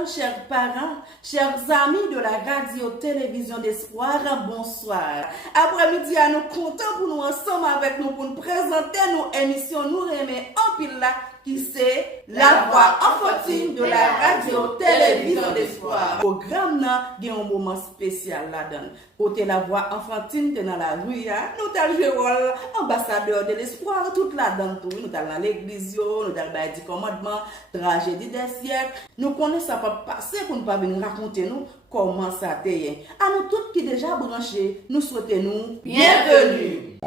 personnes, chers parents, chers amis de la radio-télévision d'Espoir, bonsoir. Après-midi, nous comptons pour nous ensemble avec nous pour nous présenter nos émissions, nous remet en pile là, qui c'est la voix enfantine de la radio-télévision d'Espoir. Le programme là, il y a un moment spécial là-dedans. Côté la voix enfantine, dans la rue, nous avons joué le rôle ambassadeur de l'espoir, toute là-dedans, nous avons dans l'église, nous avons dit commandement, tragédie des siècles. Nous connaissons ça pas passer pour nous pas venir raconter nous comment ça a été. À nous tous qui déjà branchés, nous souhaitons nous bienvenue.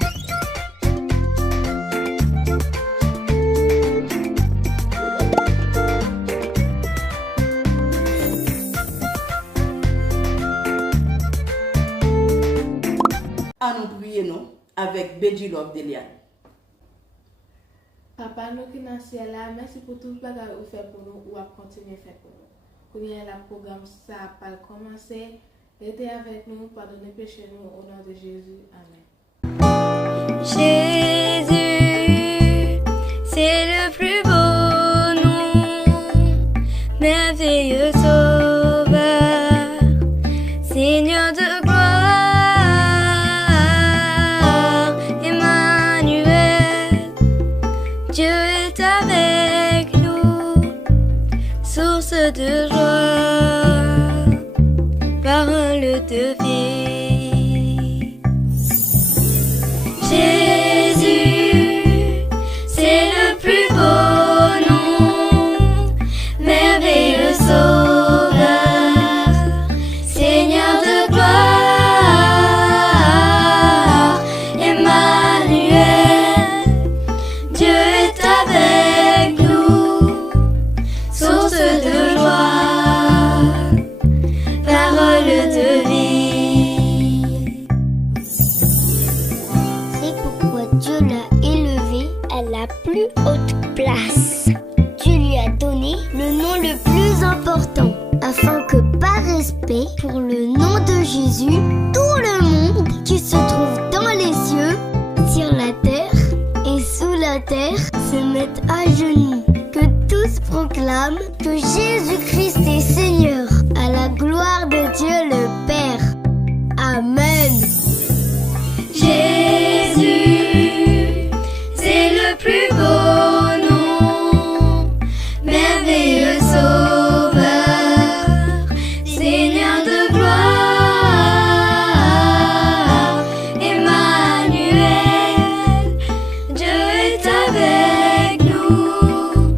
À nous prier nous avec Beji Love Deliane. Papa, nous qui dans le ciel là, merci pour tout ce que vous faites pour nous ou à continuer à faire pour nous. Pour y la programme, ça n'a pas commencé. Restez avec nous, pardonnez péché nous au nom de Jésus. Amen. Jésus, c'est le plus beau nom, merveilleux sauveur, Seigneur de gloire, Emmanuel, Dieu est avec nous, source de joie, parole de vie. Jésus, c'est le plus beau nom, merveilleux sauveur, Seigneur de gloire, Emmanuel, Dieu est avec nous, source de joie, parole de vie. C'est pourquoi Dieu l'a élevé à la plus haute place. Dieu lui a donné le nom le plus important, afin que par respect pour le nom de Jésus, tout le monde qui se trouve dans les cieux, sur la terre et sous la terre se mette à genoux. Que tous proclament que Jésus-Christ est Seigneur, à la gloire de Dieu le Père. Amen. Jésus, c'est le plus beau nom, merveilleux sauveur, Seigneur de gloire, Emmanuel, Dieu est avec nous,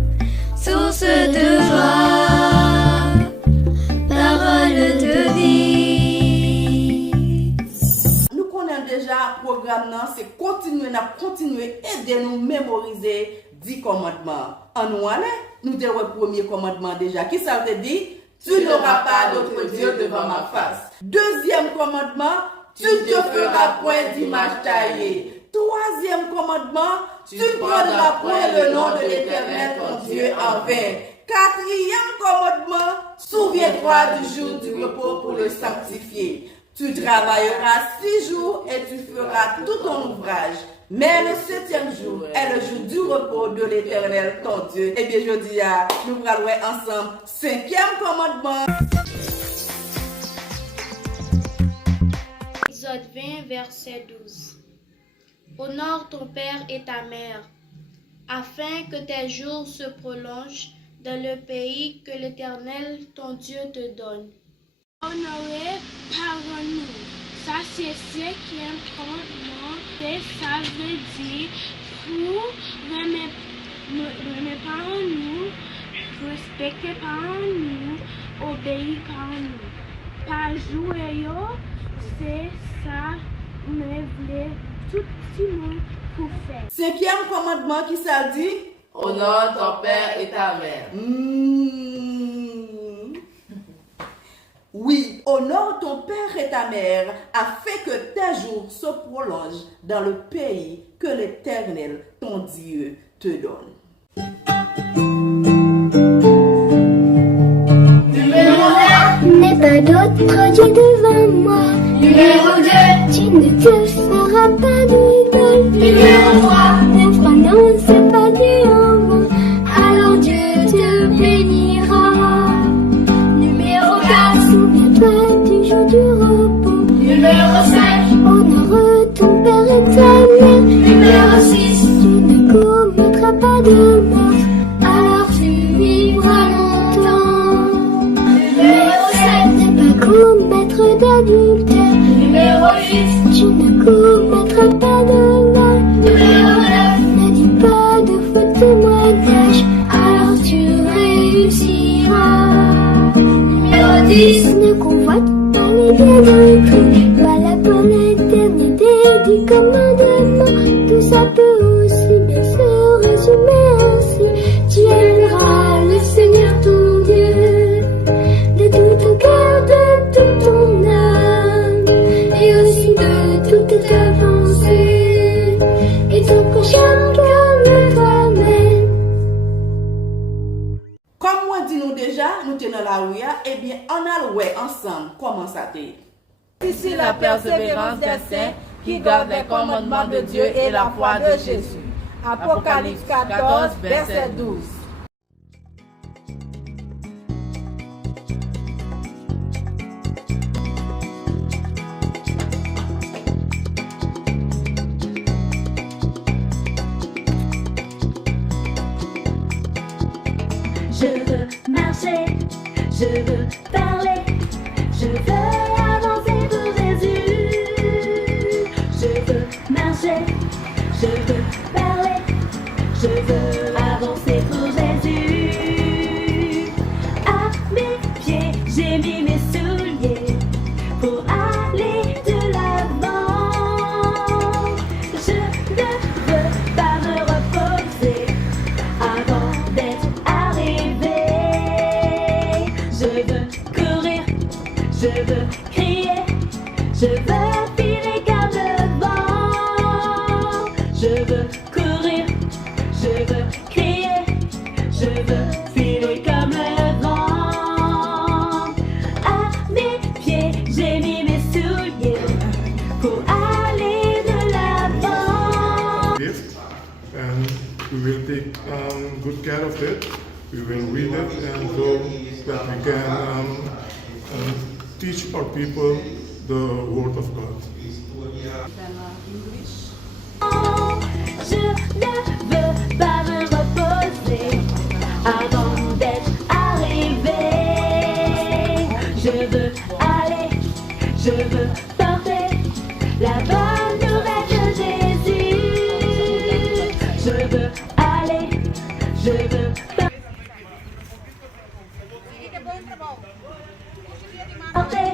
source de joie, parole de vie. Nous connaissons déjà le programme, c'est continuer aider nous mémoriser 10 commandements. En nous allez, nous avons le premier commandement déjà. Qui ça veut dire? Tu n'auras pas d'autre Dieu devant ma face. Deuxième commandement, tu ne te feras point d'image taillée. Troisième commandement, tu ne prendras point le nom de l'Éternel ton Dieu en vain. Quatrième commandement, souviens-toi du jour du repos pour le sanctifier. Tu travailleras 6 jours et tu feras tout ton ouvrage. Mais le 7e jour est le jour du repos de l'Éternel ton Dieu. Eh bien, je dis, nous allons ensemble 5e commandement. Exode 20, verset 12. Honore ton père et ta mère, afin que tes jours se prolongent dans le pays que l'Éternel ton Dieu te donne. Honorer parents-nous. Ça, c'est 5e commandement. Et ça veut dire pour aimer parents-nous, respecter parents-nous, obéir parents-nous. Pas jouer, c'est ça, mais voulez tout le monde pour faire. 5e commandement qui ça dit? Honore ton père et ta mère. Oui, honore ton père et ta mère, afin que tes jours se prolongent dans le pays que l'Éternel, ton Dieu, te donne. Numéro 1. N'aie pas d'autre Dieu devant moi. Numéro 2. Tu ne te feras pas d'idole. Numéro 3. Ne prononce pas Dieu en vain, alors Dieu te bénira. Fils ne convoite pas les biens d'autrui. Voilà pour l'éternité du commandement. Tout ça peut aussi bien se résumer ainsi. Tu aimeras le Seigneur ton Dieu de tout ton cœur, de toute ton âme, et aussi de toute ta pensée, et ton prochain comme toi-même. Comme moi dit nous déjà, nous tenons la rue, eh bien, on a le ouais ensemble. Comment ça t'est? Ici la persévérance des saints qui gardent les commandements de Dieu et la foi de Jésus. Apocalypse 14, verset 12. Je veux marcher, je veux parler, je veux avancer pour Jésus. Je veux marcher, je veux parler, je veux avancer pour Jésus. À mes pieds, j'ai mis mes souliers pour aller de l'avant. Je ne veux pas me reposer avant d'être arrivé. Je veux courir, je veux crier, je veux filer comme le vent. Je veux courir, je veux crier, je veux filer comme le vent. À mes pieds, j'ai mis mes souliers pour aller de l'avant. Gift, and we will take good care of it. We will read it and so that we can teach our people the Word of God. Je ne veux pas me reposer avant d'être arrivé. Je veux aller, je veux porter la bonne nouvelle de Jésus. Je veux aller, je veux porter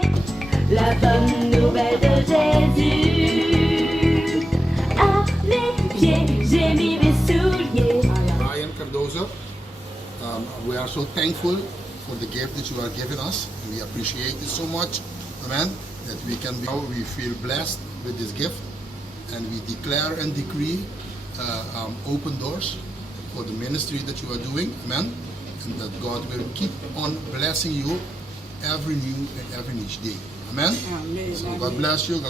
la bonne nouvelle de Jésus. À mes pieds, j'ai mis mes souliers. Brian Cardozo, we are so thankful for the gift that you are giving us. We appreciate it so much, amen, that we feel blessed with this gift, and we declare and decree open doors for the ministry that you are doing, amen, and that God will keep on blessing you every new and every each day, amen. Amen. So God bless you,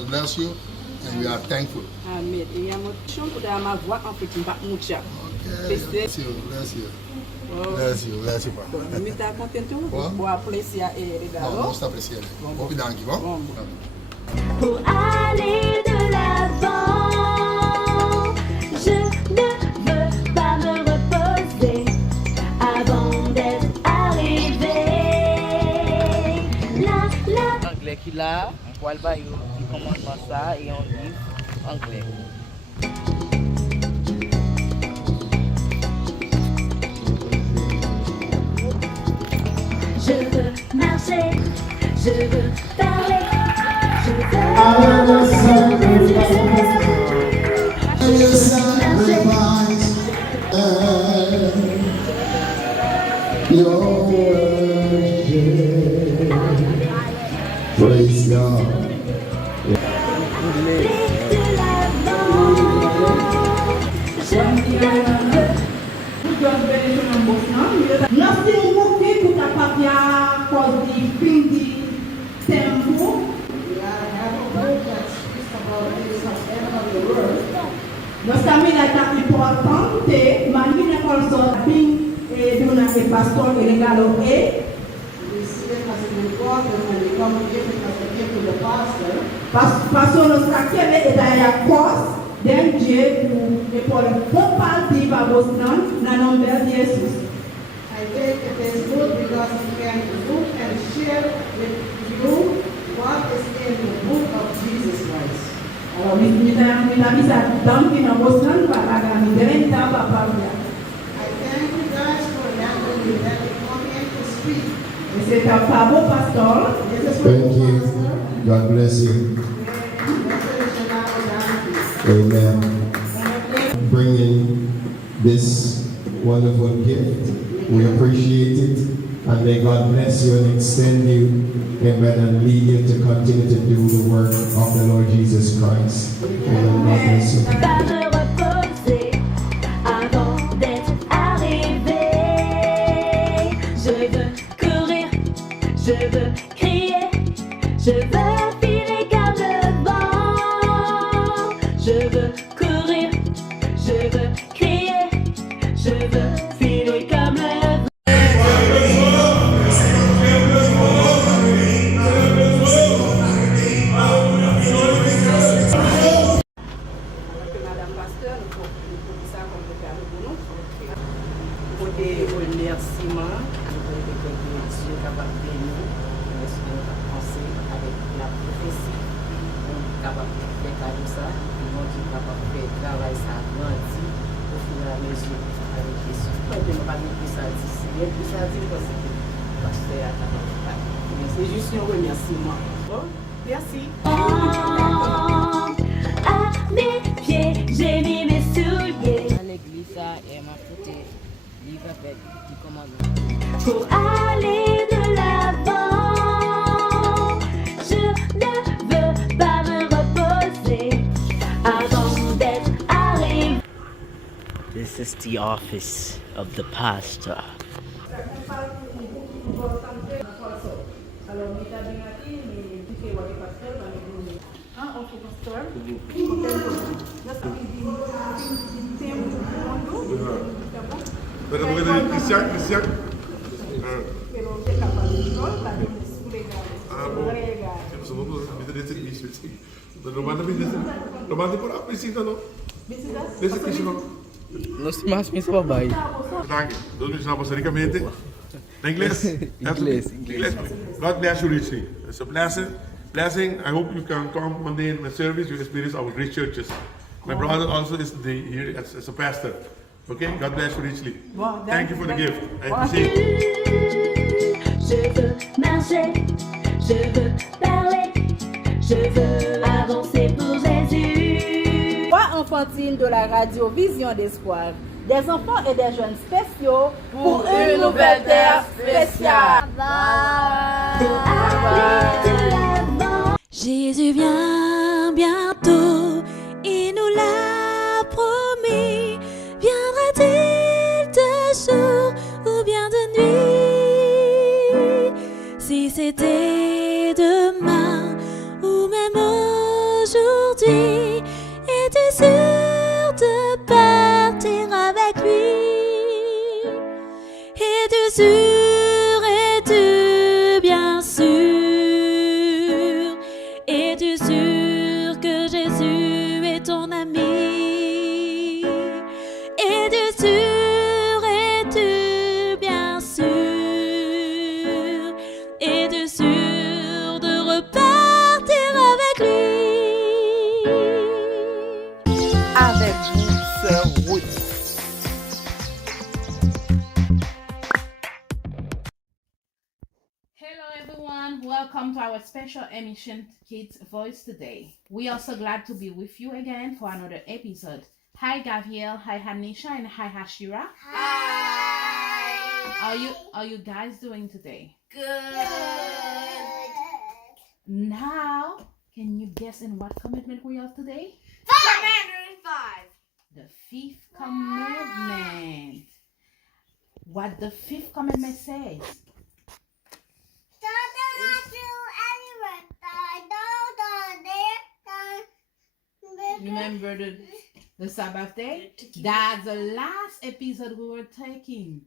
and we are thankful. Amen. Et il y a une chose pour ma voix en fait, pas mon chat. Okay, bless you, bless you. Bless you, bless you, Papa. Me está contento por apreciar ele, Bom, vamos apreciar. Vamos dar aqui, vamos? Pour aller de l'avant, je ne veux pas me reposer avant d'être arrivé. Anglais qui là, on va le bailler, qui commandement ça et on livre anglais. Je veux marcher, je veux parler, je veux avancer pour Jésus. Je veux marcher. Praise God. Nasi umuki kutapatia kozi pindi tempo. Nós também é importante, mas não é só bem de uma pastor legal e pastor nós queremos é dar a cos dentro de por partir para mostrar na nome de Jesus. I think it is good because we can look and share with you what is in the book of Jesus Christ. Alors, nous avons dans qui nous mostrent para la grande papa. I thank you guys for letting me come in to speak. Monsieur Pablo Pastor. Thank you. God bless you. Amen. Bringing this wonderful gift. We appreciate it. And may God bless you and extend you. Amen. And lead you to continue to do the work of the Lord Jesus Christ. Amen. God bless you. Pas me reposer avant d'être arrivé. Je veux courir, je veux crier, je veux filer comme le vent. Je veux courir, je veux crier, je veux filer comme le vent. Madame Pasteur, nous pouvons ça comme le Père pour nous. Pour des remerciements, nous voulons que Dieu capable de nous, merci de notre pensée avec la prophétie, nous capable de faire comme ça, nous Dieu capable de faire travail ça grandi au fur et à mesure avec Jésus. Quand nous pas nous plus ça d'ici, il y a plus ça dire parce que Pasteur a capable de faire. C'est juste un remerciement. Bon, merci. À mes pieds, j'ai mis mes souliers. À l'église, elle m'a foutu livre avec du commandement. Pour aller de l'avant, je ne veux pas me reposer avant d'être arrivé. This is the office of the pastor. Cristian. Ah, bom. Não manda por aí, precisa não. Desse aqui, não. Nós mais pensamos bem. Dank. Dat is nou basicamente. English? English. God bless you richly. It's a blessing. I hope you can come one day in my service. You experience our great churches. My brother also is here as a pastor. Okay? God bless you richly. Thank you for the gift. I appreciate it. Je veux marcher, je veux parler, je veux avancer pour Jésus. Voix enfantine de la radio Vision d'Espoir. Des enfants et des jeunes spéciaux pour une nouvelle terre spéciale. Jésus vient bientôt, il nous l'a promis. Viendra-t-il de jour ou bien de nuit? Si c'était demain ou même aujourd'hui, es-tu sûr de partir avec lui? Es-tu sûr, es-tu bien sûr? Es-tu sûr que Jésus est ton ami? Es-tu sûr, es-tu bien sûr? Es-tu sûr de repartir avec lui? Avec vous, Sœur Ruth. Hello everyone, welcome to our special emission Kids Voice today. We are so glad to be with you again for another episode. Hi Gabriel, hi Hanisha, and hi Hashira. Hi. Are you guys doing today? Good. Now, can you guess in what commitment we are today? 5. The fifth commandment. What the fifth commandment says? Remember the Sabbath day? That's the last episode we were taking.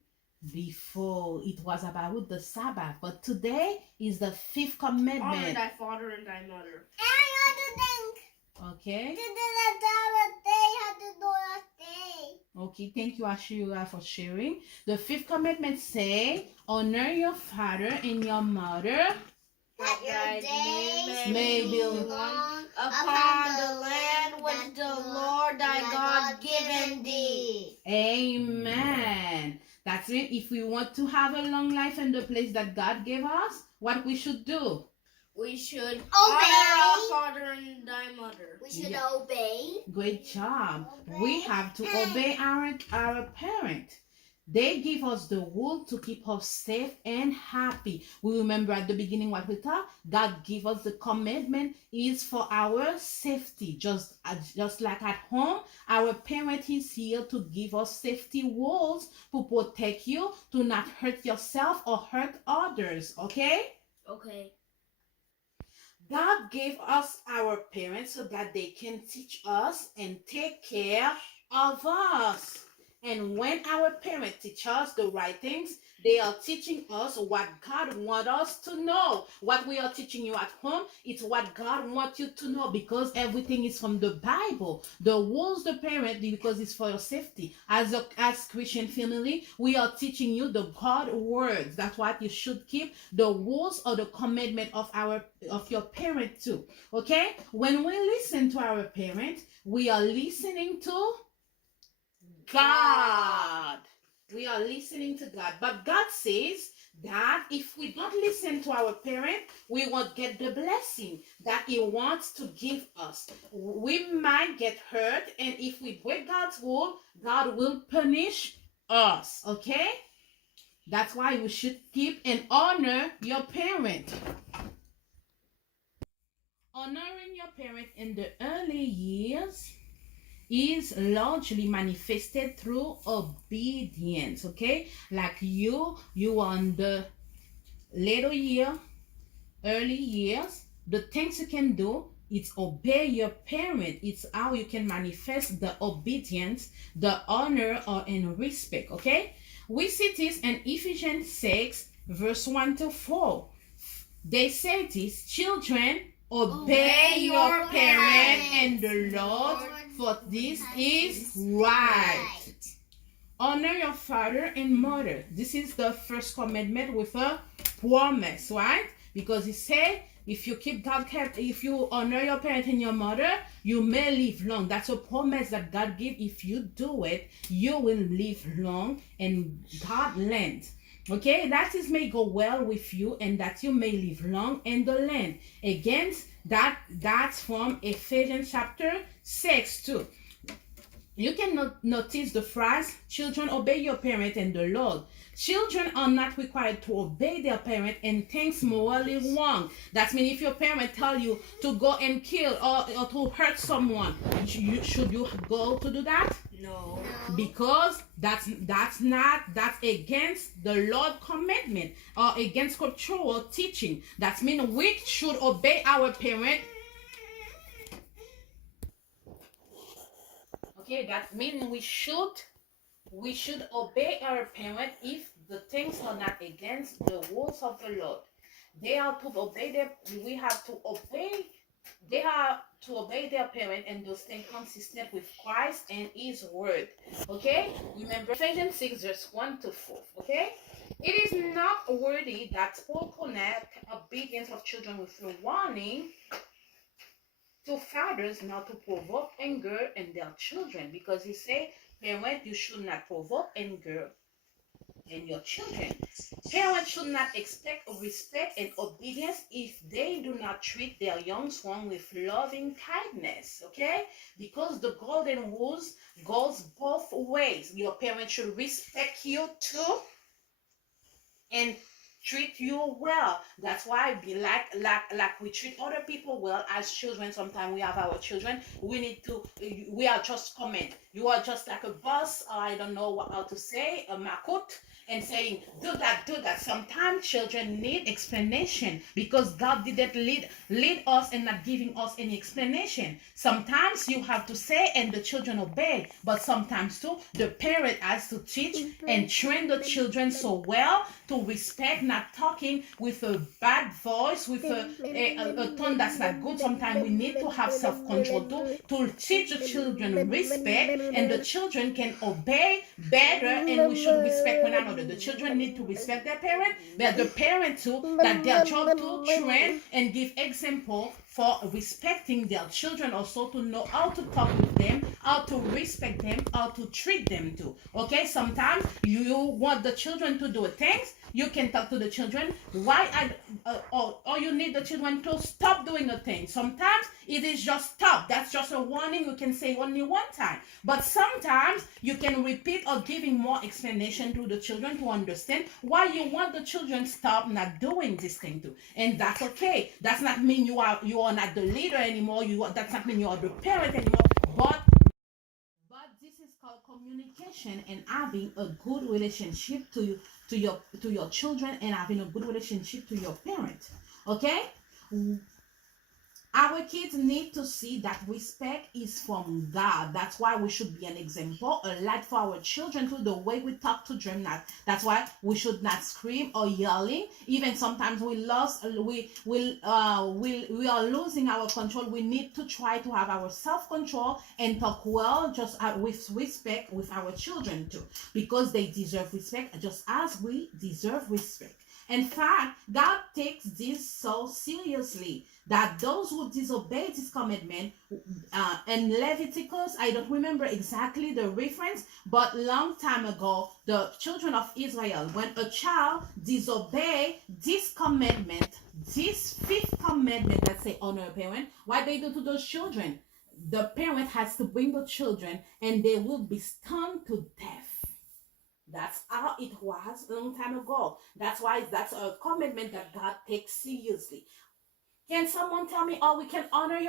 Before it was about the Sabbath, but today is the fifth commandment. Honor thy father and thy mother. Okay. Okay, thank you Ashura for sharing. The fifth commandment say, honor your father and your mother, That your days may be long upon the land which the Lord thy God given thee. Amen. That That's it. If we want to have a long life in the place that God gave us, what we should do? We should Obey. honor our father and thy mother. We should obey. Great job. We have to obey our parent. They give us the rule to keep us safe and happy. We remember at the beginning what we thought. God give us the commandment is for our safety. Just like at home, our parent is here to give us safety rules to protect you, to not hurt yourself or hurt others. Okay? Okay. God gave us our parents so that they can teach us and take care of us. And when our parents teach us the right things, they are teaching us what God wants us to know. What we are teaching you at home, it's what God wants you to know, because everything is from the Bible. The rules the parent, because it's for your safety. As Christian family, we are teaching you the God words. That's what you should keep, the rules or the commandment of your parent too. Okay? When we listen to our parent, we are listening to God. We are listening to God. But God says that if we don't listen to our parent, we won't get the blessing that He wants to give us. We might get hurt, and if we break God's rule, God will punish us. Okay? That's why we should keep and honor your parent. Honoring your parent in the early years is largely manifested through obedience. Okay, like you on the early years, the things you can do, it's obey your parent. It's how you can manifest the obedience, the honor, or in respect. Okay, we see this in Ephesians 6 verse 1-4. They say this: children, obey your parent and the Lord, for this is right. Honor your father and mother. This is the first commandment with a promise, right? Because He said, if you honor your parent and your mother, you may live long. That's a promise that God gives. If you do it, you will live long and God land. Okay, that is may go well with you, and that you may live long in the land. Against that's from Ephesians chapter 6 too. You can notice the phrase, children, obey your parent and the Lord. Children are not required to obey their parent and things morally wrong. That means if your parent tell you to go and kill or to hurt someone, should you go to do that? No. Because that's against the Lord commandment or against scriptural teaching. That means we should obey our parent. Okay, that means we should obey our parent if the things are not against the rules of the Lord. They are to obey them. We have to obey. They are to obey their parent and to stay consistent with Christ and His word. Okay? Remember Ephesians 6 verse 1-4. Okay? It is not worthy that Paul connect obedience of children with a warning to fathers not to provoke anger in their children, because he say, parent, you should not provoke anger in your children. Parents should not expect respect and obedience if they do not treat their young ones with loving kindness. Okay, because the golden rules goes both ways. Your parents should respect you too and treat you well. That's why be like we treat other people well as children. Sometimes we have our children, we are just comment. You are just like a boss, or I don't know how to say, a makut, and saying do that. Sometimes children need explanation because God didn't lead us and not giving us any explanation. Sometimes you have to say and the children obey, but sometimes too the parent has to teach and train the children so well to respect, not talking with a bad voice, with a tone that's not good. Sometimes we need to have self-control to teach the children respect, and the children can obey better, and we should respect one another. The children need to respect their parent, but the parent too, that their job to train and give example for respecting their children, also to know how to talk with them, how to respect them, how to treat them too. Okay, sometimes you want the children to do things, you can talk to the children or you need the children to stop doing a thing. Sometimes it is just stop. That's just a warning. You can say only one time, but sometimes you can repeat or giving more explanation to the children to understand why you want the children stop not doing this thing too. And that's okay. That's not mean you are not the leader anymore. That's not mean you are the parent anymore. But this is called communication and having a good relationship to your children, and having a good relationship to your parents. Okay? Our kids need to see that respect is from God. That's why we should be an example, a light for our children to the way we talk to them. That's why we should not scream or yelling. Even sometimes we are losing our control. We need to try to have our self-control and talk well, just with respect with our children too, because they deserve respect just as we deserve respect. In fact, God takes this so seriously that those who disobey this commandment, in Leviticus, I don't remember exactly the reference, but long time ago, the children of Israel, when a child disobey this commandment, this fifth commandment that say honor a parent, what they do to those children? The parent has to bring the children and they will be stoned to death. That's how it was a long time ago. That's why that's a commitment that God takes seriously. Can someone tell me how we can honor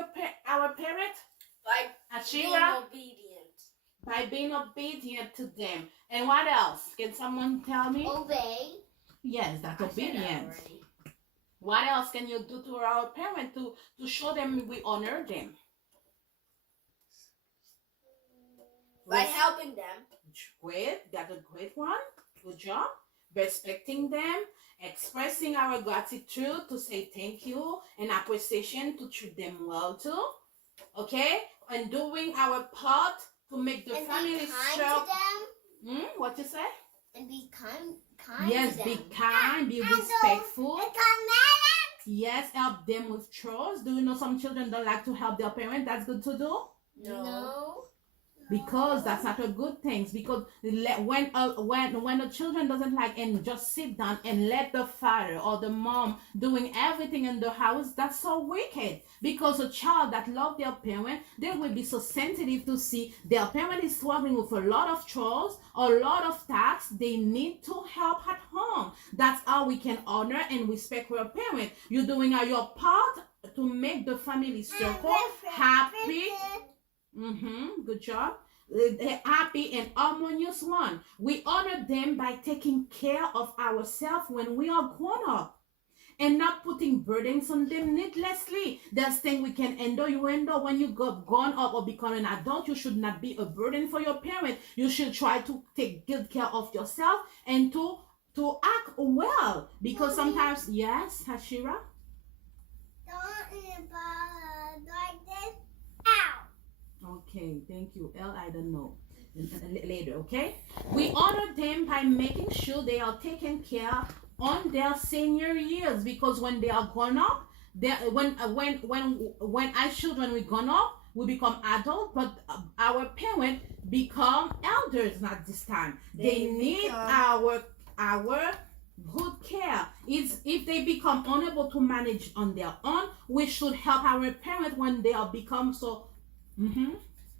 our parents? By being obedient. By being obedient to them. And what else? Can someone tell me? Obey. Yes, that's obedience. What else can you do to our parents to show them we honor them? By helping them. Great, that's a great one. Good job. Respecting them, expressing our gratitude to say thank you and appreciation to treat them well too. Okay, and doing our part to make the family sure. What you say? And be kind. Yes, to be them. kind, be respectful. Yes, help them with chores. Do you know some children don't like to help their parents? That's good to do. No. Because that's not a good thing. Because when the children doesn't like and just sit down and let the father or the mom doing everything in the house, that's so wicked. Because a child that loves their parent, they will be so sensitive to see their parent is struggling with a lot of chores, a lot of tasks. They need to help at home. That's how we can honor and respect our parent. You're doing your part to make the family circle happy. Good job. Happy and harmonious one. We honor them by taking care of ourselves when we are grown up and not putting burdens on them needlessly. There's things we can endure. You endure when you got grown up or become an adult. You should not be a burden for your parent. You should try to take good care of yourself and to act well, because sometimes, yes, Hashira. Okay, thank you. I don't know. Later, okay? We honor them by making sure they are taken care on their senior years, because when they are grown up, when our children we grown up, we become adults, but our parents become elders. Not this time. They need our good care. If they become unable to manage on their own, we should help our parents when they are become so.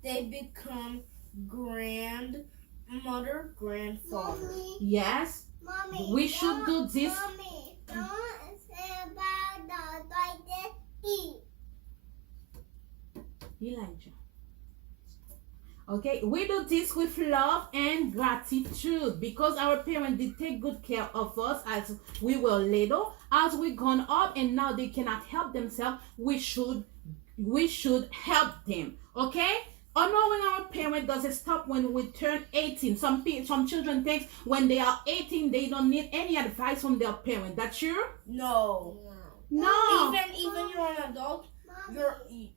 They become grandmother, grandfather. Mommy, yes. Mommy, We should do this. Mommy, don't say about the Elijah. Okay, we do this with love and gratitude, because our parents did take good care of us as we were little. As we gone up and now they cannot help themselves, we should help them. Okay, Honoring our parent doesn't stop when we turn 18. Some children think when they are 18 they don't need any advice from their parent. That's true? No. Even you're an adult,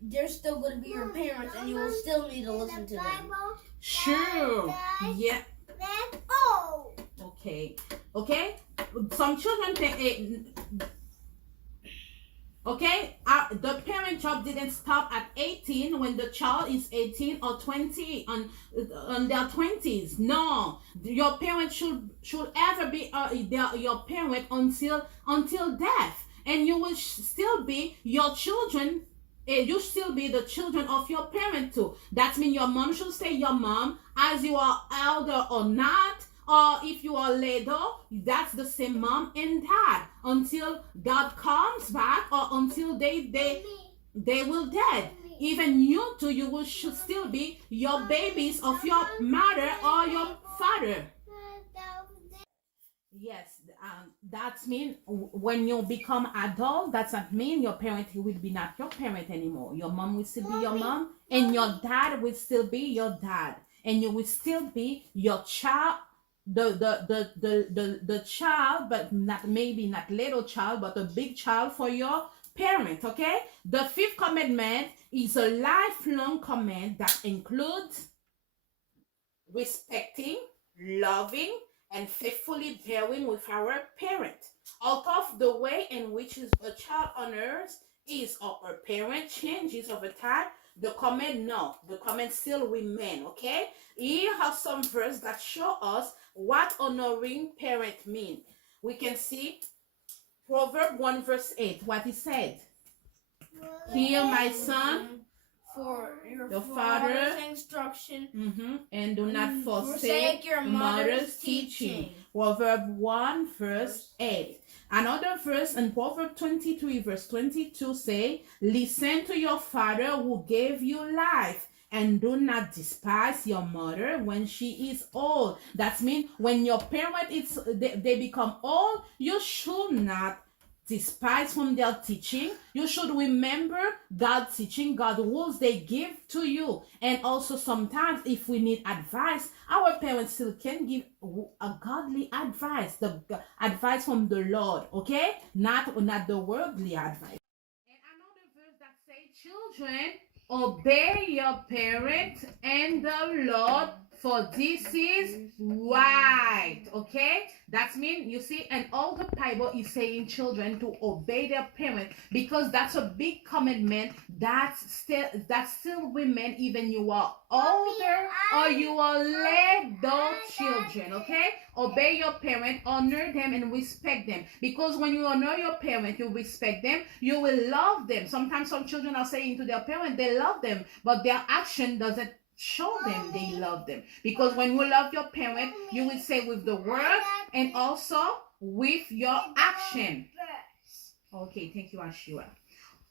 they're still going to be your parents, and you will still need to listen to them. Sure. Yeah. Okay. Some children think. Okay, the parent job didn't stop at 18 when the child is 18 or 20 on their 20s. No, your parent should ever be your parent until death, and you will still be your children. You still be the children of your parent too. That means your mom should stay your mom as you are elder or not. Or if you are little, that's the same mom and dad until God comes back or until they will dead. Even you too, should still be your babies of your mother or your father. Yes, that means when you become adult, that's not mean your parent will be not your parent anymore. Your mom will still be your mom, and your dad will still be your dad, and you will still be your child. The child, but not little child, but a big child for your parent. Okay, the fifth commandment is a lifelong command that includes respecting, loving, and faithfully bearing with our parent. Out of the way in which a child honors his or her parent changes over time, the command still remain. Okay, here are some verses that show us what honoring parent mean. We can see Proverbs 1 verse 8, what he said. Hear my son, for your father's instruction, and do not forsake your mother's teaching. Proverbs 1 verse 8. Another verse in Proverbs 23 verse 22 say, listen to your father who gave you life, and do not despise your mother when she is old. That means when your parent they become old, you should not despise from their teaching. You should remember God's teaching, God's rules they give to you. And also sometimes if we need advice, our parents still can give a godly advice, the advice from the Lord, okay? Not the worldly advice. And another verse that say, children, obey your parents and the Lord, for this is right. Okay, that means you see, and all the Bible is saying children to obey their parents, because that's a big commandment that still remain even you are older or you are little children. Okay, obey your parents, honor them and respect them, because when you honor your parents, you respect them, you will love them. Sometimes some children are saying to their parents they love them, but their action doesn't show them they love them. Because when you love your parent, you will say with the word and also with your action. Okay, thank you, Ashura.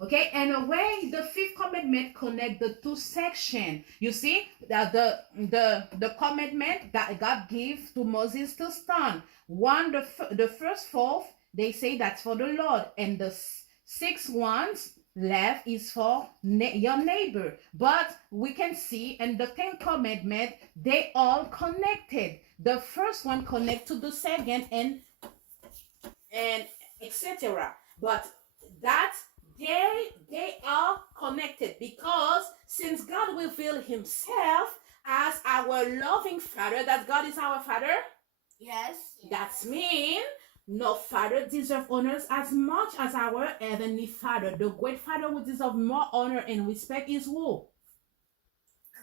Okay, and a way the fifth commandment connect the two sections. You see that the commandment that God gave to Moses to stand. The first four, they say that's for the Lord, and the 6 ones left is for your neighbor. But we can see in the 10 commandment they all connected. The first one connect to the second and etc. But that they are connected, because since God revealed himself as our loving father, that God is our father. Yes. That means no father deserves honors as much as our heavenly Father. The great Father who deserves more honor and respect is who?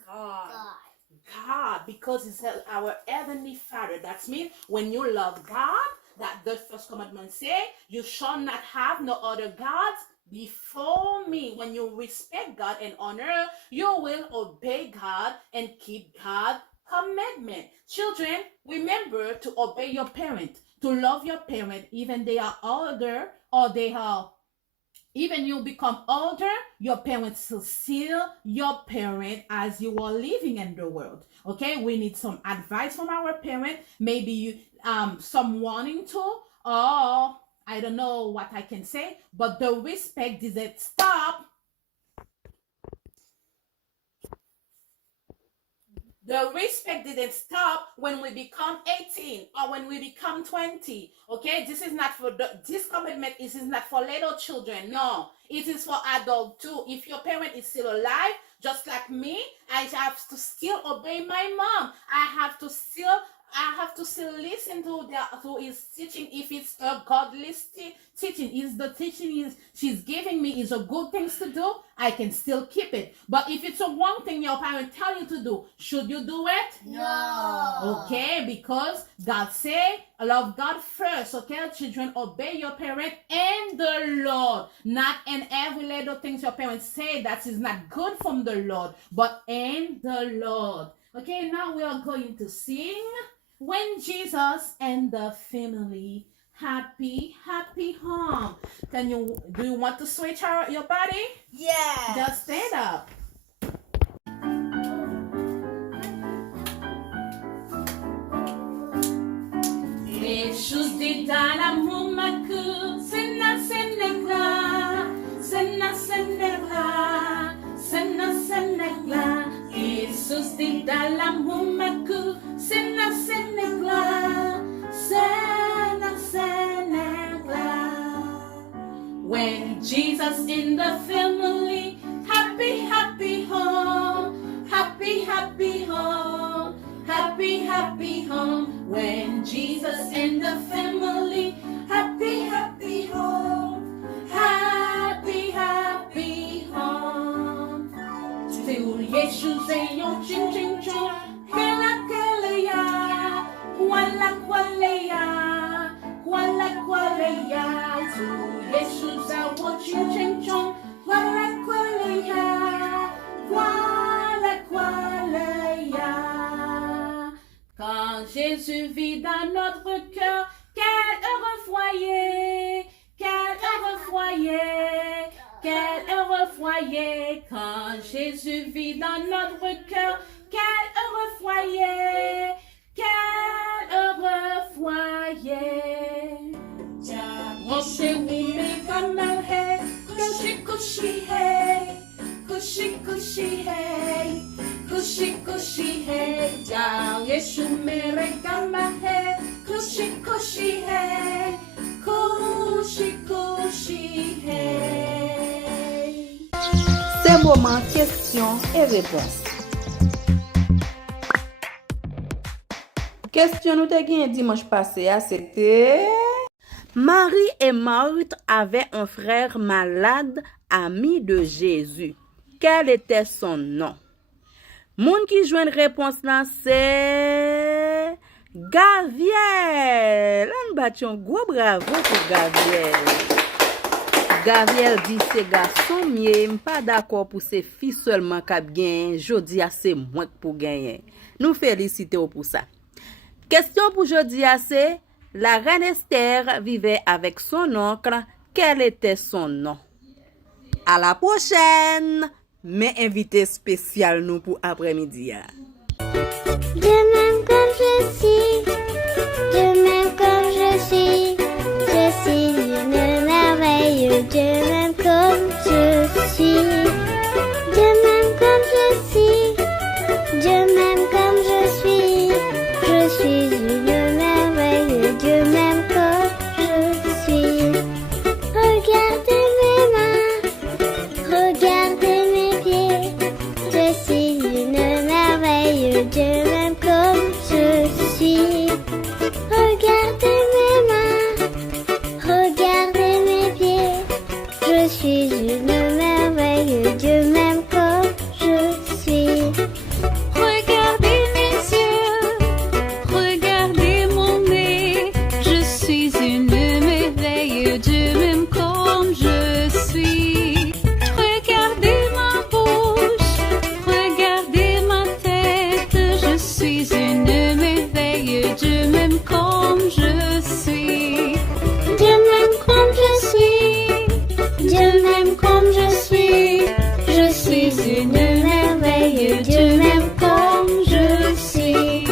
God, because he's our heavenly Father. That means when you love God, that the first commandment say, you shall not have no other gods before me. When you respect God and honor, you will obey God and keep God's commandment. Children, remember to obey your parents, to love your parent, even they are older or they are, even you become older, your parents will still your parent as you are living in the world. Okay, we need some advice from our parent, maybe you some warning to, or I don't know what I can say, but the respect doesn't stop The respect didn't stop when we become 18 or when we become 20. Okay, this is not for this commitment. This is not for little children. No, it is for adults too. If your parent is still alive, just like me, I have to still obey my mom. I have to still listen to his teaching. If it's a godly teaching, is the teaching she's giving me is a good things to do, I can still keep it. But if it's a wrong thing your parents tell you to do, should you do it? No. Okay, because God say, love God first. Okay, children, obey your parent and the Lord. Not in every little things your parents say that is not good from the Lord, but in the Lord. Okay, now we are going to sing When Jesus and the Family. Happy home. Do you want to switch your body? Yeah. Just stand up. Jesus di dalam rumahku, senang-senanglah, senang-senanglah, senang-senanglah. Yesus di dalam rumahku, senang-senanglah, senang-senanglah. When Jesus in the family, happy home, happy home, happy home. When Jesus in the family, happy home, happy home. Till Jesus say yon ching ching chong, kela ya, wala ya, wala ya. Till Jesus say yon ching ching chong, wala ya, wala ya. Quand Jésus vit dans notre cœur, quel heureux foyer, quel heureux foyer, quel heureux foyer. Quand Jésus vit dans notre cœur, quel heureux foyer, quel heureux foyer. Rocher roumé comme un hay, couchi couchi hay, couchi couchi hay. Kushi kushi hey, down Yeshu mere kama hey, kushi kushi hey, kushi kushi hey. C'est moment questions et réponses. Question nous te gagné dimanche passé, c'était Marie et Marthe avaient un frère malade, ami de Jésus. Quel était son nom? Moun qui joue une réponse là, c'est Gabriel. On bat un gros bravo pour Gabriel. Gabriel dit c'est garçon mieux, pas d'accord pour ces filles seulement qui gagnent. Jodi a c'est moins pour gagner. Nous félicitons pour ça. Question pour jodi a c'est la reine Esther vivait avec son oncle. Quel était son nom? À la prochaine. Mais invité spécial nous pour après-midi. De même comme je suis, de même comme je suis une merveille. De même comme je suis, de même comme je suis, de même comme je suis une merveille. De même comme je suis. Regardez mes mains, regardez mes pieds. Je suis une merveille, de même comme je suis. Regardez mes mains, regardez mes pieds. Je suis une merveille, de même comme je suis. Regardez mes yeux, regardez mon nez. Je suis une merveille, de même comme je suis. Regardez ma bouche, regardez ma tête. Je suis une merveille, de même comme je suis. De même comme je suis, de même comme je suis une merveille, de même comme je suis.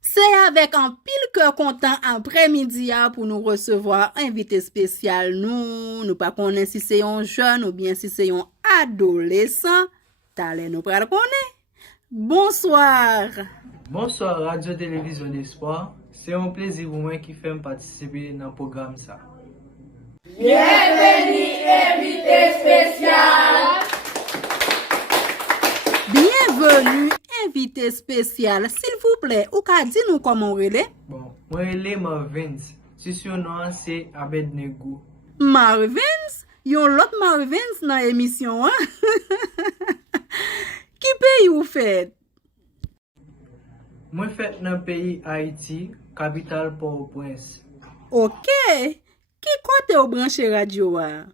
C'est avec un pile cœur content après-midi pour nous recevoir invité spécial. Nous pas connaître si c'est un jeune ou bien si c'est un adolescent. T'allez nous pral connaître. Bonsoir. Bonsoir Radio Télévision d'Espoir. C'est un plaisir pour moi qui fait participer dans le programme ça. Bienvenue, invité spécial. Bienvenue, invité spécial. S'il vous plaît, ou ka di nous comment relé? Bon, moi relé Marvins. Si son nom c'est Abednego. Marvins? Yon lot Marvins dans émission, hein? Qui pays ou fait? Moi fait dans le pays Haïti, capitale Port-au-Prince. Ok. Qui côté ou branché radio a?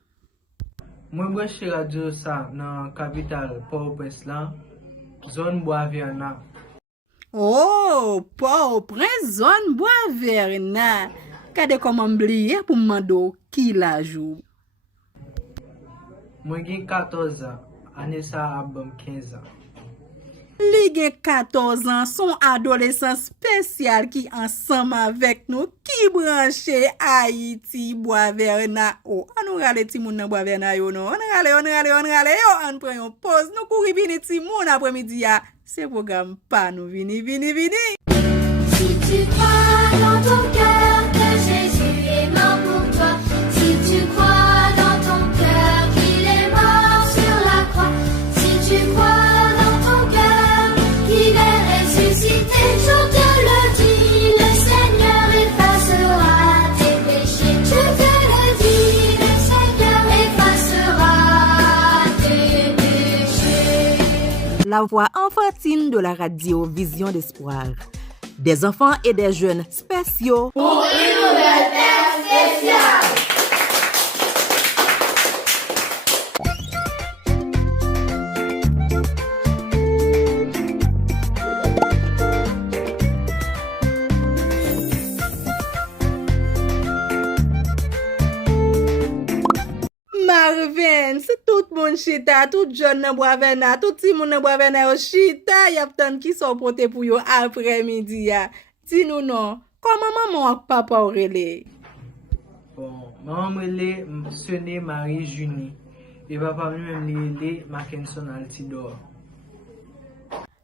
Moi branché radio ça dans capitale Port-au-Prince là, zone Bois-Verna. Oh, Port-au-Prince, zone Bois-Verna. Kade comment m'blier pour m'mando qui la joue? Moi j'ai 14 ans, année ça a 15 ans. Li gen 14 ans, son adolescent spécial qui ensemble avec nous, qui branche Haïti, Bois-Verna. Oh, on nous rale ti moun nan Bois-Verna yo non. On rale yo, on prend yon pause. Nous couri vini ti moun après-midi ya. C'est programme pas nous vini. Si tu crois dans ton cœur que Jésus est mort pour toi, si tu crois dans ton cœur qu'il est mort sur la croix, si tu crois dans ton cœur qu'il est ressuscité, je te le dis, le Seigneur effacera tes péchés. Je te le dis, le Seigneur effacera tes péchés. La voix enfantine de la radio Vision d'Espoir. Des enfants et des jeunes spéciaux pour une nouvelle ère spéciale. Marvin, c'est tout moun chita, tout jeune nan Bois-Verna, tout ti moun nan Bois-Verna yo chita, y ap tan ki son pote pou yo après-midi ya. Dis-nous non, comment maman ak papa ou rele? Bon, maman relé sonné Marie-Junie et papa même relé Mackinson Altidor.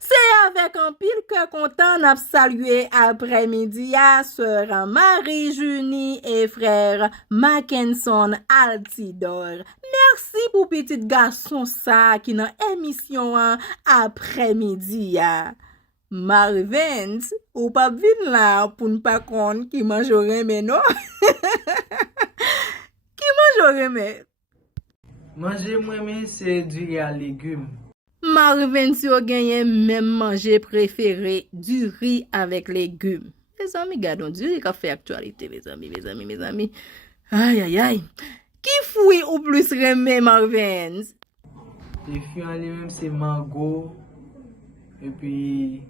C'est avec un pile que content n'a salué après-midi à sœur Marie-Junie et frère Mackinson Altidor. Merci pour petit garçon ça qui dans émission après-midi ya. Marvin, ou pas vin là pour ne pas kon qui mangerait mais non. Qui mangerait mais? Manger moi-même c'est du riz à légumes. Marvin si ou genyen même manger préféré du riz avec légumes. Mes amis, gardons du riz qui fait actualité, mes amis. Aïe. Qui fouille ou plus remè Marvin? Les fruits en lui-même c'est mango et puis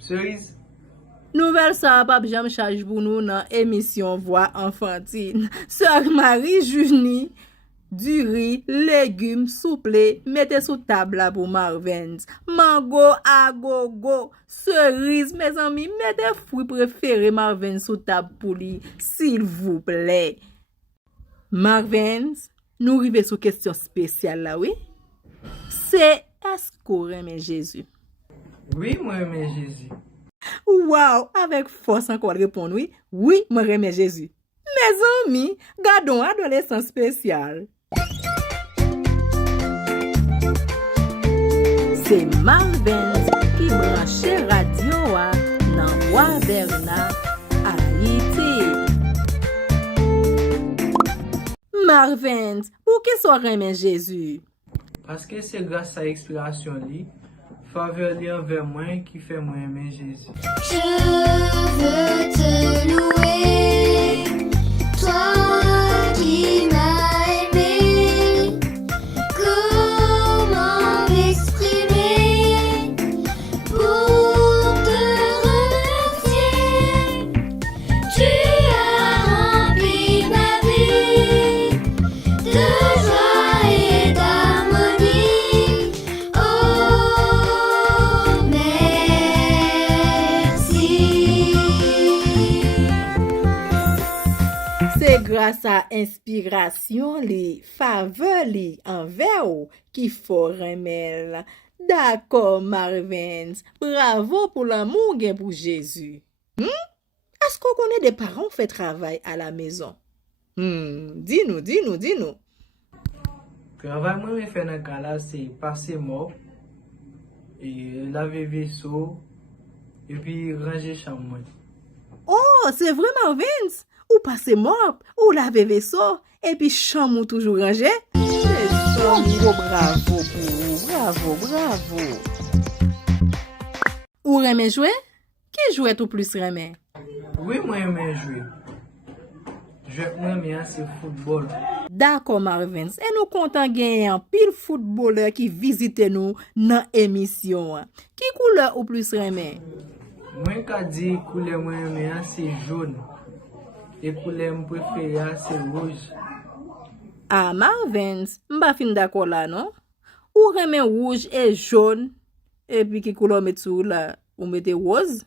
cerise. Nouvelle ça pas jam charge pour nous dans émission Voix enfantine. Sœur Marie-Junie, du riz, légumes, souple, mettez sous table là pour Marvin. Mango à gogo, cerise, mes amis, mettez fruits préférés Marvin sous table pour lui, s'il vous plaît. Marvin, nous arrivons sur question spéciale là, oui? C'est est-ce qu'on aime Jésus? Oui, moi j'aime Jésus. Wow, avec force encore répondre oui. Oui, moi j'aime Jésus. Mes amis, gardons adolescent spécial. C'est Marvin qui branche radio à dans Bois-Verna, Haïti. Marvin, pour qui soit aimé Jésus? Parce que c'est grâce à l'expiration li, faveur li envers moi qui fait moi aimer Jésus. Je veux te louer, toi qui m'as aimé. Comment m'exprimer pour te remercier? Tu as rempli ma vie de joie et d'harmonie. Oh, merci. C'est grâce à inspiration li, faveur li envers ou qui faut remel. D'accord, Marvins. Bravo pour l'amour gen pour Jésus. Est-ce qu'on connaît des parents qui font travail à la maison? Dis-nous. Travail moi fait dans cas là c'est passer mort et laver vaisseau et puis ranger chambre moi. Oh, c'est vrai, Marvins. Ou passer mop, ou laver vaisseau, et puis chambre toujours rangé. Bravo pour vous, bravo. Ou remet jouer? Qui jouait tout plus remet? Oui, moi j'aime jouer. Moi j'aime c'est football. D'accord, Marvins. Et nous comptons gagner un pile footballeur qui visite nous dans l'émission. Qui couleur ou plus remet? Moi ka di couleur moi j'aime c'est jaune. Et couleur préférée c'est rouge. Ah, Marvins, m'ba fin d'accord là, non? Ou remet rouge et jaune, et puis qui couleur met sous là, ou mettez rose?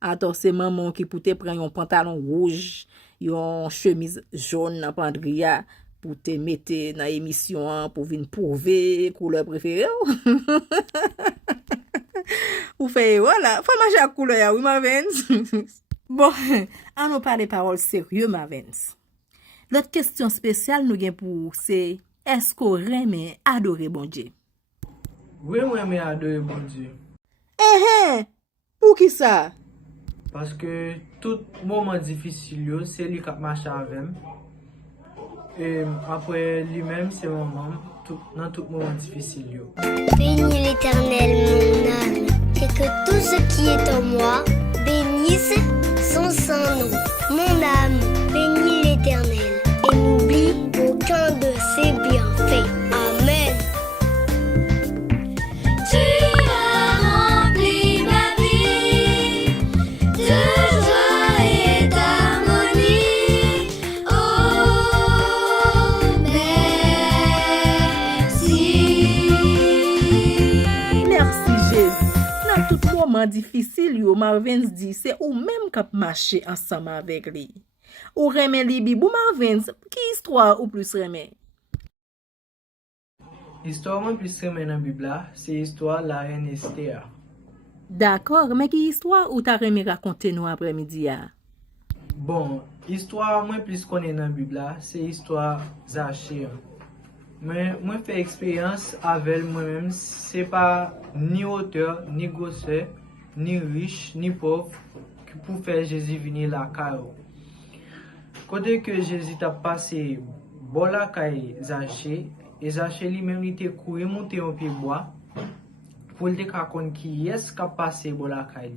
Attends, c'est maman qui peut te prendre un pantalon rouge, une chemise jaune dans pandria, pour te mettre dans l'émission, pour venir prouver couleur préférée. Ou fait, voilà, faut manger à couleur, oui, Marvins. Bon, on nous parle des paroles sérieuses, Marvins. L'autre question spéciale nous gen pour c'est est-ce qu'on remet adorer bon Dieu? Oui, moi j'aime adorer bon Dieu. Pour qui ça? Parce que tout moment difficile, c'est lui qui marche avec moi. Et après lui-même, c'est maman, dans tout moment difficile. Bénis l'Éternel, mon âme, et que tout ce qui est en moi bénisse son saint nom. Mon âme, bénis l'Éternel, et n'oublie aucun de ses bienfaits. Amen. Tu as rempli ma vie de joie et d'harmonie. Oh, merci. Merci Jésus. Dans tout moment difficile, yo Marvins dit c'est ou même qui marcher ensemble avec lui. Ou remet li Bible Marvins, qui histoire ou plus remet? Histoire moi plus remet dans la Bible, c'est l'histoire de la reine Esther. D'accord, mais qui histoire ou t'as remet raconter nous après-midi? Bon, histoire moi plus connaît dans la Bible, c'est l'histoire Zachée. Mais moi fait expérience avec moi-même, c'est pas ni auteur, ni gosseur, ni riche, ni pauvre qui pour faire Jésus venir la caille. Côté que Jésus a passé bon la caille Zachée, et Zachée lui-même il était couru monter un pied bois pour le décapon qui est-ce qui a passé bon la caille.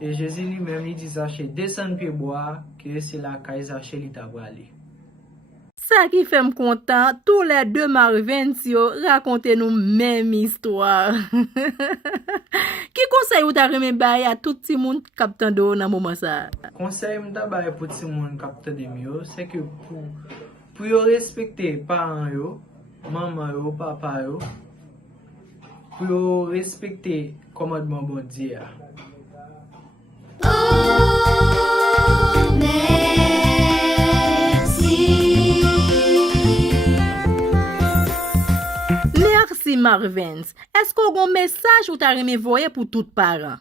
Et Jésus lui-même il dit Zachée descend pied bois que c'est la caille Zachée il t'a aller. Ça qui fait me content, tous les deux Marvins yo raconter nous même histoire. Qui conseil ou t'a remet bay à tout ti moun k'ap tande dans moment ça? Conseil m'ta bay pour ti moun k'ap tande yo, c'est que pour yo respecter parents yo, maman yo, papa yo, pour yo respecter commandement bon Dieu. Merci Marvins. Est-ce qu'on a un message ou t'as remis voyer pour tout parents?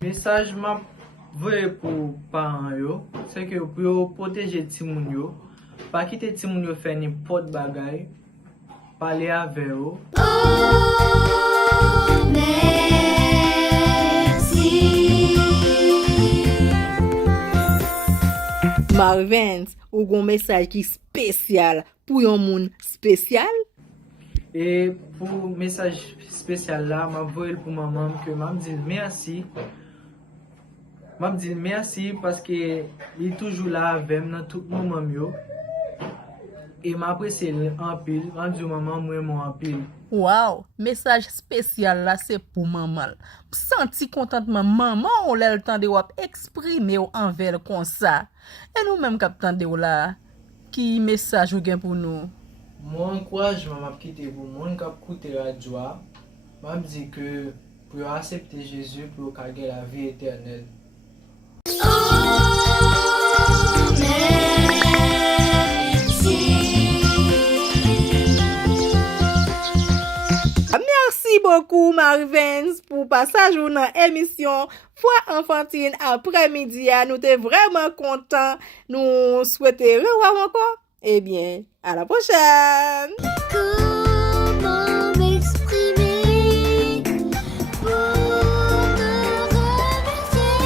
Message m'a voyer pour parents yo, c'est que pour yo protéger ti moun yo, pas quitter ti moun yo faire n'importe bagay, parler avec yo. Marvins, ou gon message qui spécial pour yon moun spécial? Et pour message spécial là, m'a voyé pour maman que m'a dit merci. M'a dit merci parce que il est toujours là avec moi dans tout moment yo. Et m'a apprécié en pile, m'a dit maman moi en pile. Wow, message spécial là c'est pour maman. Senti contentement maman on l'a le temps de wap exprimer envers comme ça. Et nous même captant de là qui message ou gen pour nous? Mon encouragement m'a quitté pour monde qui écouter radio. M'a dit que pour accepter Jésus pour gagner la vie éternelle. Merci beaucoup Marvins pour passage ou dans émission Foi enfantine après-midi. Nous t'es vraiment content. Nous souhaitons revoir encore. Eh bien, à la prochaine. Comment m'exprimer pour te remercier?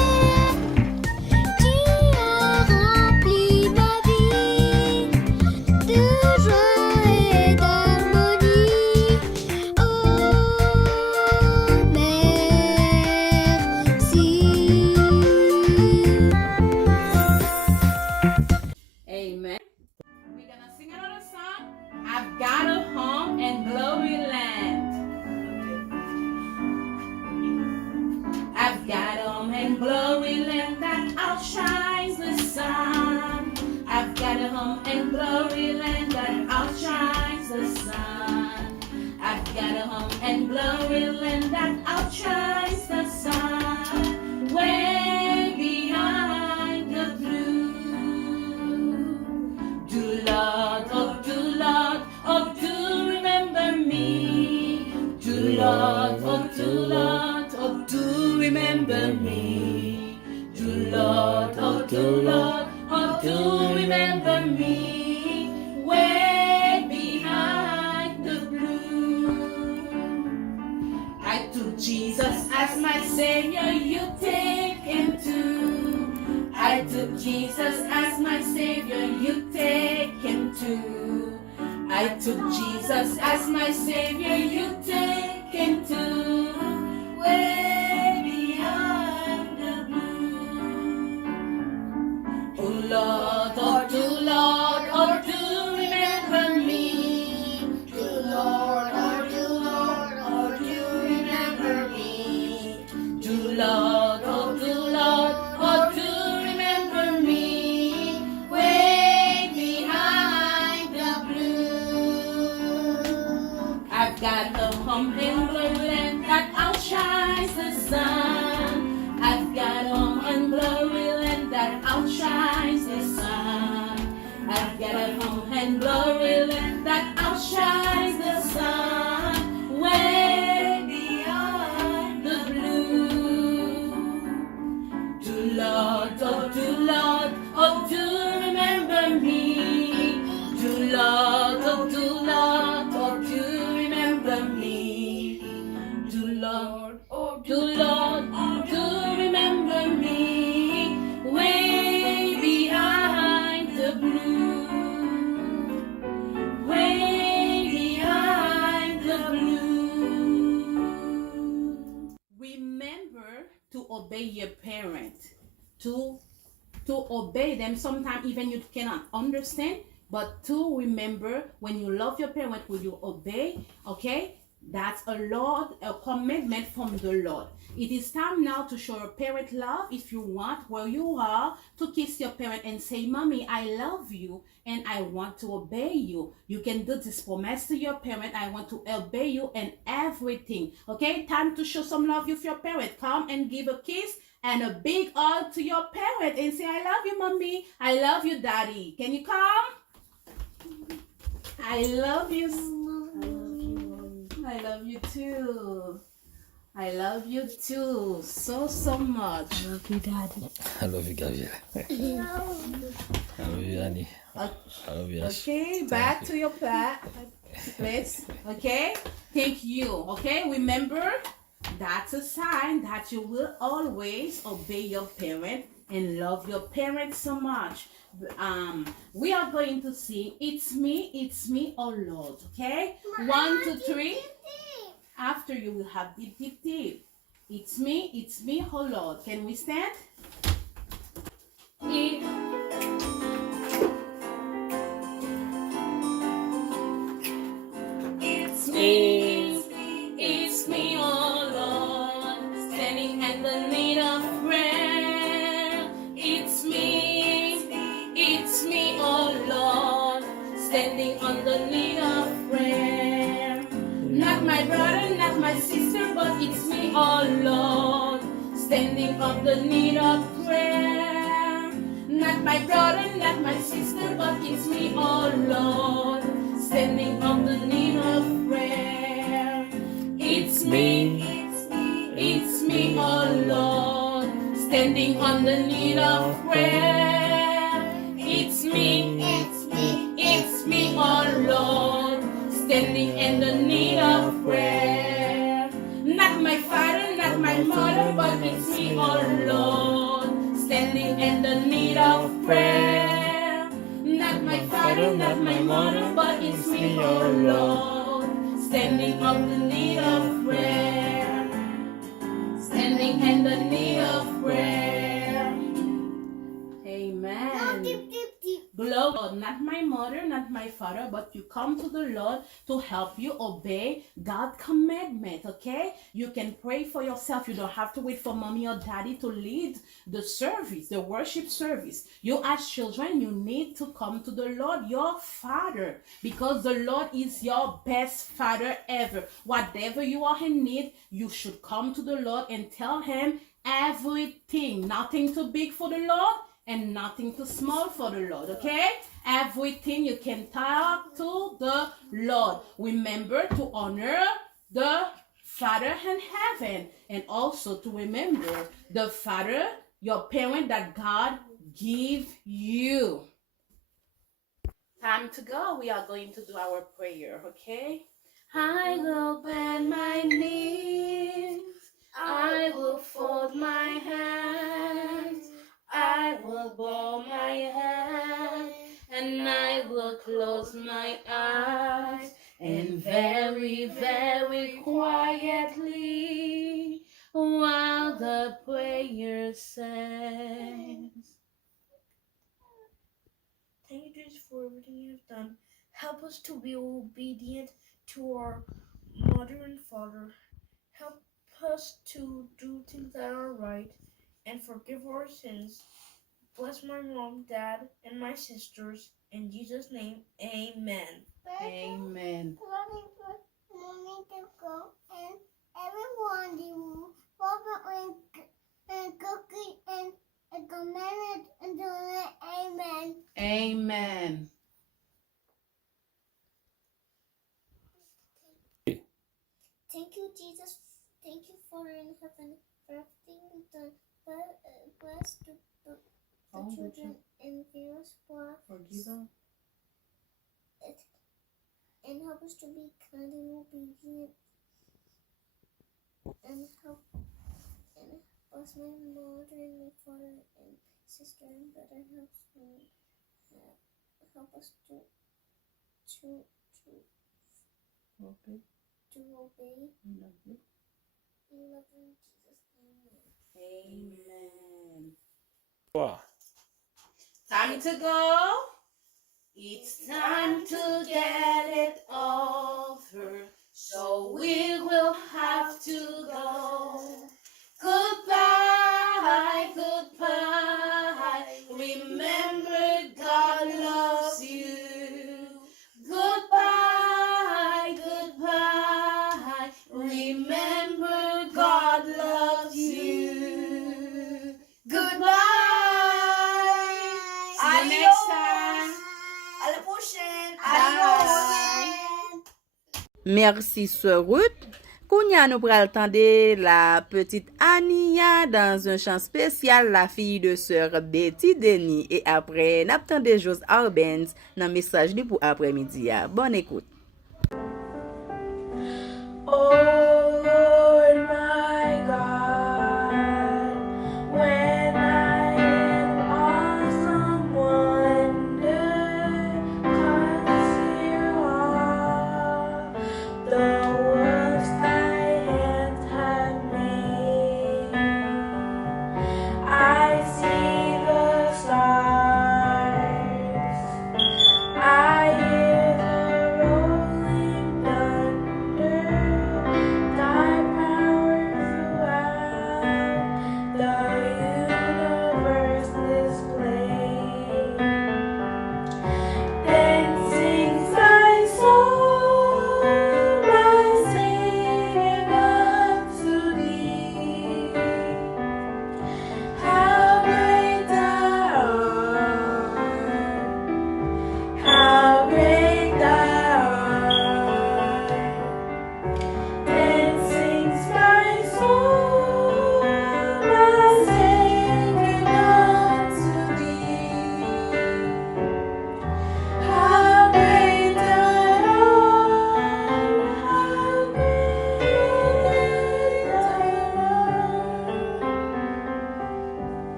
Tu as rempli ma vie de joie et d'harmonie. Oh, merci. Amen. We're gonna sing another song. I've got a home in glory land. I've got a home in glory land that outshines the sun. I've got a home in glory land that outshines the sun. I've got a home in glory land that outshines the sun. Way behind the blue. Do Lord, oh do remember me. Do Lord, oh do remember me. Do Lord, oh do remember me. Way behind the blue. I took Jesus as my Savior, you take him too. I took Jesus as my Savior, you take him too. I took Jesus as my Savior, you take him too. Way behind the blue. Oh Lord, oh do remember me. Do Lord, oh do remember me. Do Lord, oh do remember me. Way behind the blue. I've got a home in glory land that outshines the sun. I've got a home in glory land that outshines the sun. I've got a home in glory land that outshines the sun. Way beyond the blue. Do Lord, oh do remember me. Do Lord, oh do remember me. Do Lord, oh do remember me. Way behind the blue. Way behind the blue. Remember to obey your parent. To obey them. Sometimes even you cannot understand, but to remember when you love your parent, will you obey? Okay, that's a commandment from the Lord. It is time now to show your parent love. If you want, where you are, to kiss your parent and say, Mommy, I love you and I want to obey you. You can do this promise to your parent. I want to obey you and everything. Okay, time to show some love with your parent. Come and give a kiss and a big hug to your parent and say, I love you, Mommy. I love you, Daddy. Can you come? I love you. I love you too. I love you too so much. I love you, Daddy. I love you, Gabriel. I love you, Annie. I love you, Ash. Okay, back to your place. Okay, thank you. Okay, remember, that's a sign that you will always obey your parent and love your parents so much. We are going to sing It's Me, oh Lord. Okay, 1, 2, 3. After you will have deep, deep, deep. It's me, oh Lord. Can we stand? It's me, oh Lord, standing in the need of prayer. It's me, oh Lord, standing on the need of prayer. Not my brother, not my sister, but it's me, oh Lord, standing on the need of prayer. Not my brother, not my sister, but it's me, oh Lord, standing on the need of prayer. It's me, standing on the need of prayer. It's me, oh Lord, standing in the need of prayer. Not my father, not my mother, but it's me, oh Lord, standing in the need of prayer. Not my father, not my mother, but it's me, oh Lord, standing on the need of prayer. Standing in the need of prayer. Amen. Lord, not my mother, not my father, but you come to the Lord to help you obey God's commandment, okay? You can pray for yourself. You don't have to wait for mommy or daddy to lead the service, the worship service. You as children, you need to come to the Lord, your Father, because the Lord is your best Father ever. Whatever you are in need, you should come to the Lord and tell him everything. Nothing too big for the Lord and nothing too small for the Lord, okay? Everything you can talk to the Lord. Remember to honor the Father in heaven, and also to remember the Father, your parent that God give you. Time to go. We are going to do our prayer, okay? I will bend my knees. I will fold my hands. I will bow my head, and I will close my eyes, and very, very quietly, while the prayer sings. Thank you, Jesus, for everything you've done. Help us to be obedient to our mother and father. Help us to do things that are right and forgive our sins. Bless my mom, dad, and my sisters. In Jesus' name, amen. Amen. Mommy to go and everyone you Papa and cookie and command and do it. Amen. Amen. Thank you, Jesus. Thank you for in heaven for everything you've done. Bless the children and various Forgive them. And help us to be kind and obedient. And help us, my mother and my father and sister and brother. Help us to Okay. obey. We love you. We love you in Jesus' name. Amen. Wow. Time to go. It's time to get it over, so we will have to go. Goodbye, goodbye. Remember, God loves you. Goodbye, goodbye. Remember, God loves you. Goodbye. See you next time. À la prochaine. Merci, Sœur Ruth. Kounya nous pral tande la petite Ania dans un chant spécial, la fille de Sœur Betty Denis. Et après, n'a tande Jos Arbenz dans message li pour après-midi. Bonne écoute. Oh Lord my God, when I in awesome wonder consider all the works thy hands have made, I see the stars, I hear the rolling thunder.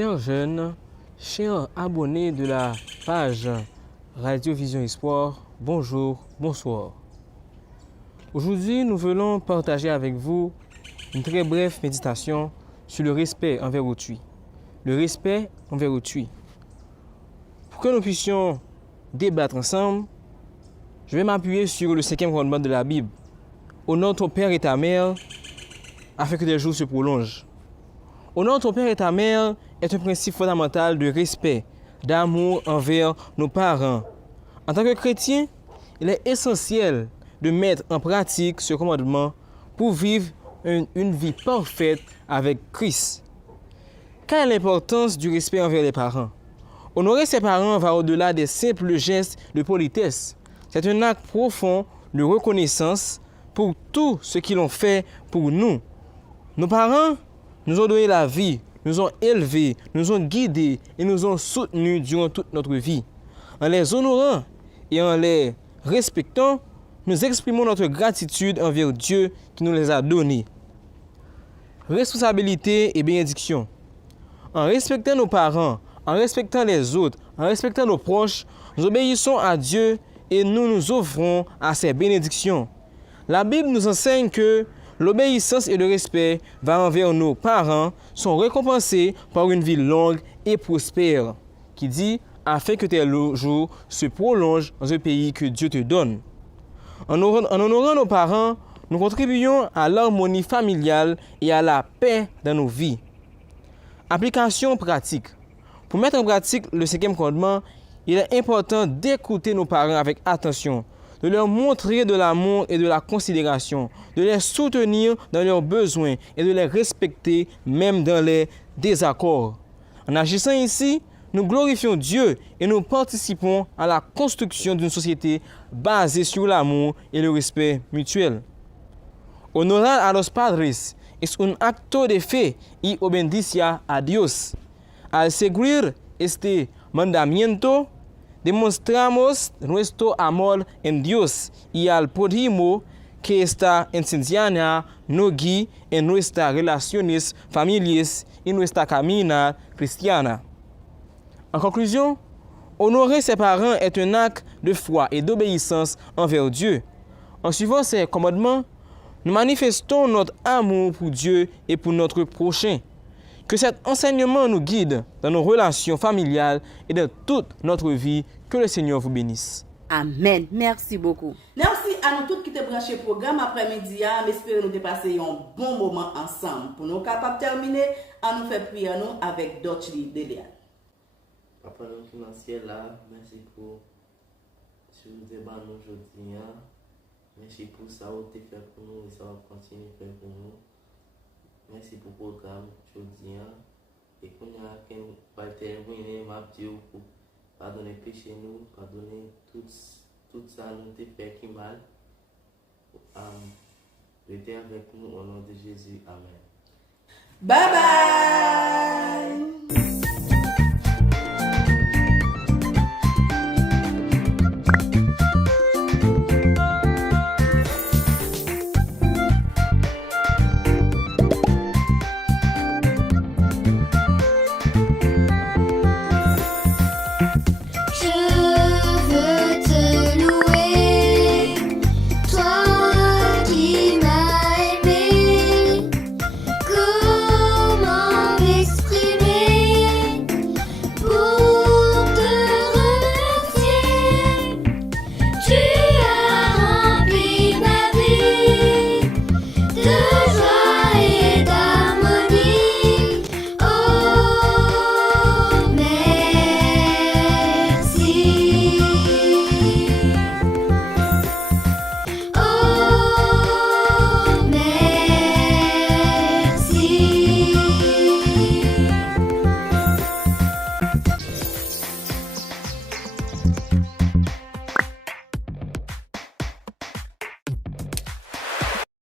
Chers jeunes, chers abonnés de la page Radio Vision Espoir, bonjour, bonsoir. Aujourd'hui, nous voulons partager avec vous une très brève méditation sur le respect envers autrui. Le respect envers autrui. Pour que nous puissions débattre ensemble, je vais m'appuyer sur le 5e commandement de la Bible. Honore ton père et ta mère afin que tes jours se prolongent. Honore ton père et ta mère est un principe fondamental de respect, d'amour envers nos parents. En tant que chrétien, il est essentiel de mettre en pratique ce commandement pour vivre une vie parfaite avec Christ. Quelle est l'importance du respect envers les parents? Honorer ses parents va au-delà des simples gestes de politesse. C'est un acte profond de reconnaissance pour tout ce qu'ils ont fait pour nous. Nos parents nous ont donné la vie, nous ont élevés, nous ont guidés et nous ont soutenus durant toute notre vie. En les honorant et en les respectant, nous exprimons notre gratitude envers Dieu qui nous les a donnés. Responsabilité et bénédiction. En respectant nos parents, en respectant les autres, en respectant nos proches, nous obéissons à Dieu et nous nous offrons à ses bénédictions. La Bible nous enseigne que l'obéissance et le respect envers nos parents sont récompensés par une vie longue et prospère, qui dit afin que tes jours se prolongent dans un pays que Dieu te donne. En honorant nos parents, nous contribuons à l'harmonie familiale et à la paix dans nos vies. Application pratique. Pour mettre en pratique le 5e commandement, il est important d'écouter nos parents avec attention, de leur montrer de l'amour et de la considération, de les soutenir dans leurs besoins et de les respecter même dans les désaccords. En agissant ainsi, nous glorifions Dieu et nous participons à la construction d'une société basée sur l'amour et le respect mutuel. Honorar a los padres es un acto de fe y obediencia a Dios. Al seguir este mandamiento, demostramos nuestro amor en Dios y al prójimo que esta enseñanza nos guía en nuestras relaciones familiares y nuestra camina cristiana. En conclusion, honorer ses parents est un acte de foi et d'obéissance envers Dieu. En suivant ses commandements, nous manifestons notre amour pour Dieu et pour notre prochain. Que cet enseignement nous guide dans nos relations familiales et dans toute notre vie. Que le Seigneur vous bénisse. Amen. Merci beaucoup. Merci à nous tous qui te branché le programme après-midi. J'espère nous dépasser un bon moment ensemble. Pour nous capables de terminer, à nous faire prier nous avec Dotchli Delia. Papa, nous qui dans le ciel là, merci pour ce que vous avez nous aujourd'hui. Merci pour ça que vous avez fait pour nous et ça va continuer à faire pour nous. Merci pour le programme aujourd'hui. Et qu'on a qu'un terminer, m'a dit pour pardonner péché nous, pardonner tout ça nous te fait qui mal. Restez avec nous au nom de Jésus. Amen. Bye bye. Tu as rempli ma vie de